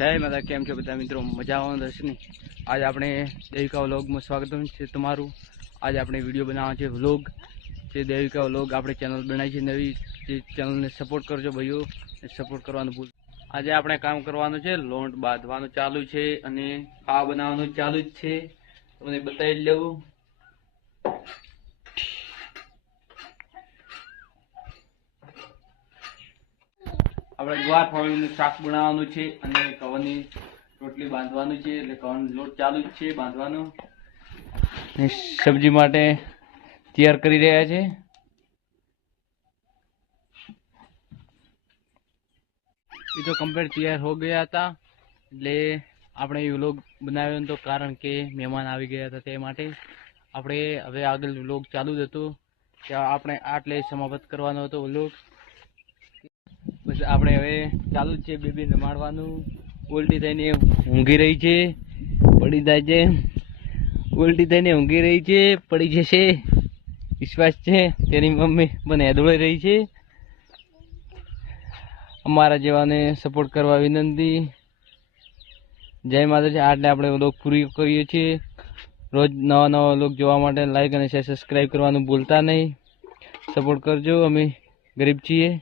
જય માતા કેમ છો બધા મિત્રો? મજા આવવાનો હશે ને? આજે આપણે દેવિકા વ્લોગમાં સ્વાગત છે તમારું. આજે આપણે વીડિયો બનાવવાનો છે વ્લોગ. જે દેવિકા વ્લોગ આપણે ચેનલ બનાવી છે નવી, જે ચેનલને સપોર્ટ કરજો ભાઈઓ સપોર્ટ કરવાનું ભૂલ. આજે આપણે કામ કરવાનું છે, લોટ બાંધવાનું ચાલુ છે અને આ બનાવવાનું ચાલુ જ છે. તમને બતાવી લેવું આપણે ગુવાર ફળીનું શાક બનાવવાનું છે અને કવનની રોટલી બાંધવાનું છે એટલે કવન લોટ ચાલુ જ છે બાંધવાનો. સબ્જી માટે તૈયાર કરી રહ્યા છે. એ તો કમ્પ્લીટ તૈયાર હો ગયા હતા. એટલે આપણે વ્લોગ બનાવ્યો હતો કારણ કે મહેમાન આવી ગયા હતા તે માટે. આપણે હવે આગળ વ્લોગ ચાલુ જ હતો. ત્યાં આપણે આટલે સમાપ્ત કરવાનો હતો વ્લોગ. બસ આપણે હવે ચાલુ જ છે બેબી રમાડવાનું ઉલટી થઈને ઊંઘી રહી છે, પડી જાય છે. ઉલટી થઈને ઊંઘી રહી છે, પડી જશે. વિશ્વાસ છે, તેની મમ્મી મને એદોળી રહી છે. અમારા જેવાને સપોર્ટ કરવા વિનંતી. જય માતાજી આટલે આપણે લોક પૂરી કરીએ છીએ. રોજ નવા નવા લોક જોવા માટે લાઈક અને સબસ્ક્રાઈબ કરવાનું ભૂલતા નહીં. સપોર્ટ કરજો, અમે ગરીબ છીએ.